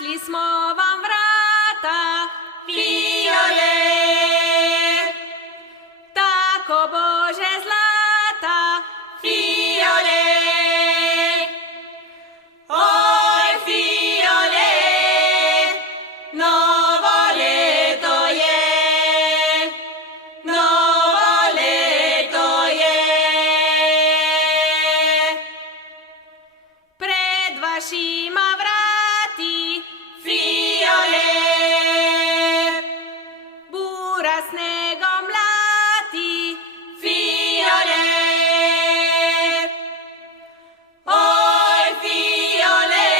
našli smo vam vrata, fiole, tako Bože zlata, fiole. Oj, fiole, novo leto je, novo leto je. Pred vašima vrati, fiole, bura snegom mlati, fiole. Oj, fiole,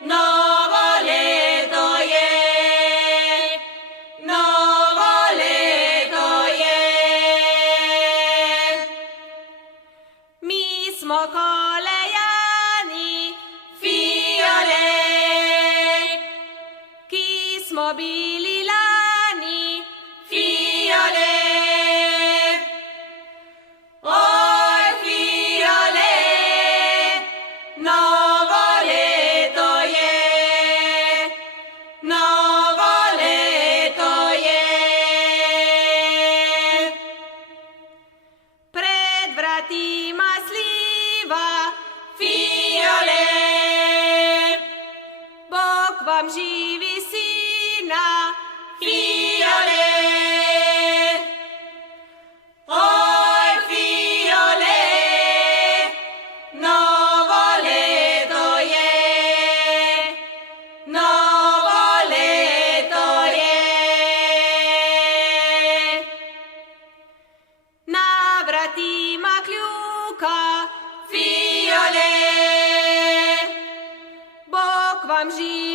novo leto je, novo leto je. Mi smo kolejani, fiole, ki smo bili lani, fiole. Oj, fiole, novo leto je, novo leto je. Pred vratima sliva, fiole, Bog vam živi sina, fiole. Oj, fiole, novo leto je, novo leto je. Na vratima kljuka, fiole, Bog vam živi